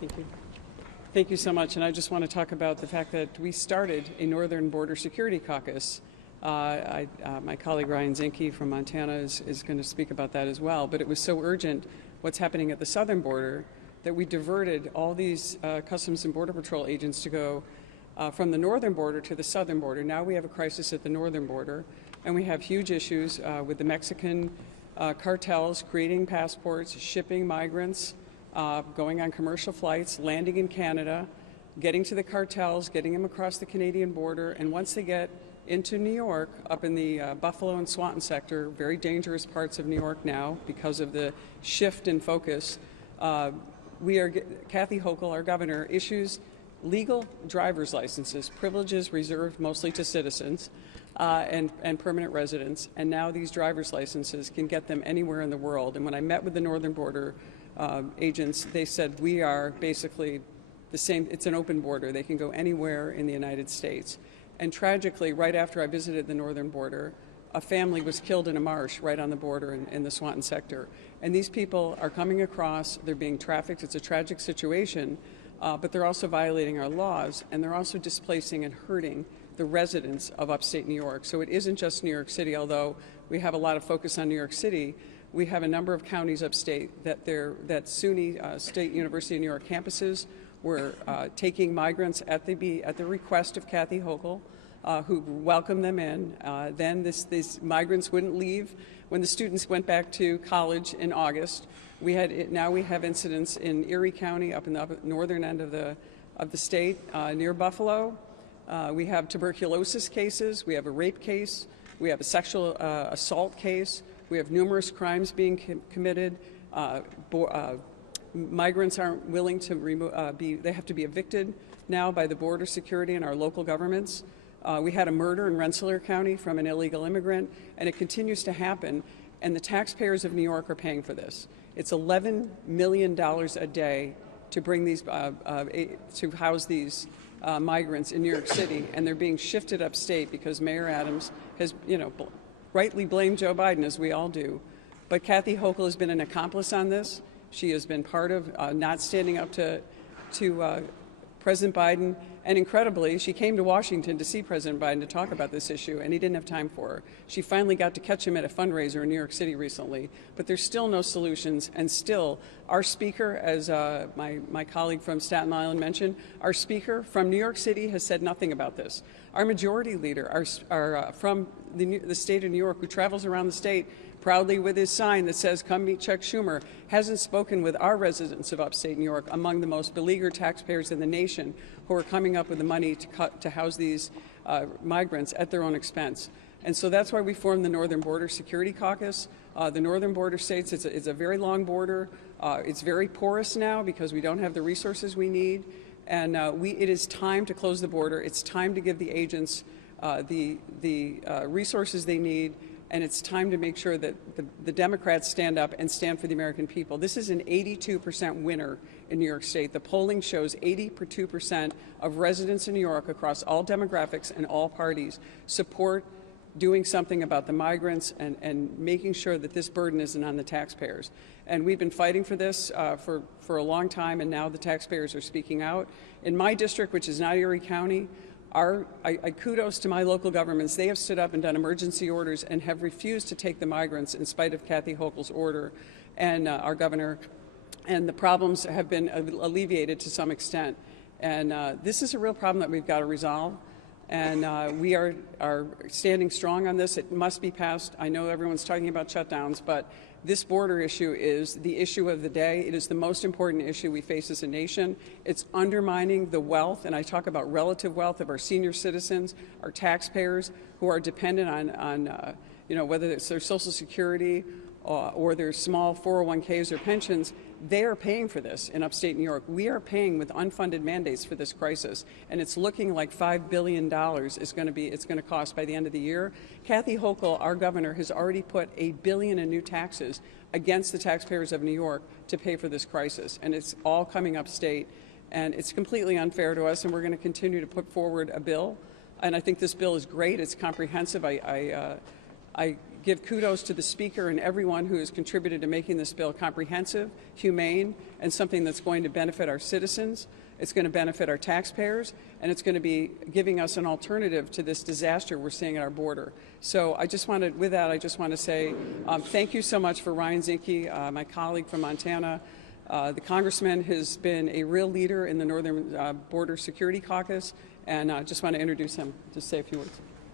Thank you. Thank you so much. And I just want to talk about the fact that we started a Northern Border Security Caucus. My colleague Ryan Zinke from Montana is going to speak about that as well. But it was so urgent what's happening at the southern border that we diverted all these Customs and Border Patrol agents to go from the northern border to the southern border. Now we have a crisis at the northern border, and we have huge issues with the Mexican cartels creating passports, shipping migrants, going on commercial flights, landing in Canada, getting to the cartels, getting them across the Canadian border, and once they get into New York, up in the Buffalo and Swanton sector, very dangerous parts of New York now because of the shift in focus, Kathy Hochul, our governor, issues legal driver's licenses, privileges reserved mostly to citizens and permanent residents, and now these driver's licenses can get them anywhere in the world. And when I met with the northern border agents, they said we are basically the same. It's an open border. They can go anywhere in the United States. And tragically, right after I visited the northern border, a family was killed in a marsh right on the border in the Swanton sector. And these people are coming across, they're being trafficked. It's a tragic situation, but they're also violating our laws, and they're also displacing and hurting the residents of upstate New York. So it isn't just New York City, although we have a lot of focus on New York City. We have a number of counties upstate that SUNY State University of New York campuses were taking migrants at the request of Kathy Hochul, who welcomed them in. Then these migrants wouldn't leave when the students went back to college in August. Now we have incidents in Erie County, up in the northern end of the state, near Buffalo. We have tuberculosis cases. We have a rape case. We have a sexual assault case. We have numerous crimes being committed. Migrants aren't willing to they have to be evicted now by the border security and our local governments. We had a murder in Rensselaer County from an illegal immigrant, and it continues to happen, and the taxpayers of New York are paying for this. It's $11 million a day to bring these, to house these migrants in New York City, and they're being shifted upstate because Mayor Adams has, rightly blamed Joe Biden, as we all do. But Kathy Hochul has been an accomplice on this. She has been part of not standing up to President Biden, and incredibly, she came to Washington to see President Biden to talk about this issue, and he didn't have time for her. She finally got to catch him at a fundraiser in New York City recently, but there's still no solutions, and still, our speaker, as my colleague from Staten Island mentioned, our speaker from New York City has said nothing about this. Our majority leader, from the state of New York, who travels around the state proudly with his sign that says, "Come meet Chuck Schumer," hasn't spoken with our residents of upstate New York, among the most beleaguered taxpayers in the nation, who are coming up with the money to house these migrants at their own expense. And so that's why we formed the Northern Border Security Caucus. The northern border states, it's a very long border. It's very porous now because we don't have the resources we need. And it is time to close the border. It's time to give the agents the resources they need. And it's time to make sure that the Democrats stand up and stand for the American people. This is an 82% winner in New York State. The polling shows 82% of residents in New York across all demographics and all parties support doing something about the migrants and making sure that this burden isn't on the taxpayers. And we've been fighting for this for a long time, and now the taxpayers are speaking out. In my district, which is not Erie County, I kudos to my local governments. They have stood up and done emergency orders and have refused to take the migrants in spite of Kathy Hochul's order and our governor. And the problems have been alleviated to some extent. And this is a real problem that we've got to resolve. And we are standing strong on this. It must be passed. I know everyone's talking about shutdowns, but this border issue is the issue of the day. It is the most important issue we face as a nation. It's undermining the wealth, and I talk about relative wealth of our senior citizens, our taxpayers, who are dependent on whether it's their Social Security or their small 401ks or pensions. They are paying for this in upstate New York. We are paying with unfunded mandates for this crisis, and it's looking like $5 billion it's going to cost by the end of the year. Kathy Hochul, our governor, has already put $1 billion in new taxes against the taxpayers of New York to pay for this crisis, and it's all coming upstate, and it's completely unfair to us. And we're going to continue to put forward a bill, and I think this bill is great. It's comprehensive. I give kudos to the Speaker and everyone who has contributed to making this bill comprehensive, humane, and something that's going to benefit our citizens. It's going to benefit our taxpayers, and it's going to be giving us an alternative to this disaster we're seeing at our border. So I just want to say thank you so much for Ryan Zinke, my colleague from Montana. The congressman has been a real leader in the Northern Border Security Caucus, and I just want to introduce him to say a few words.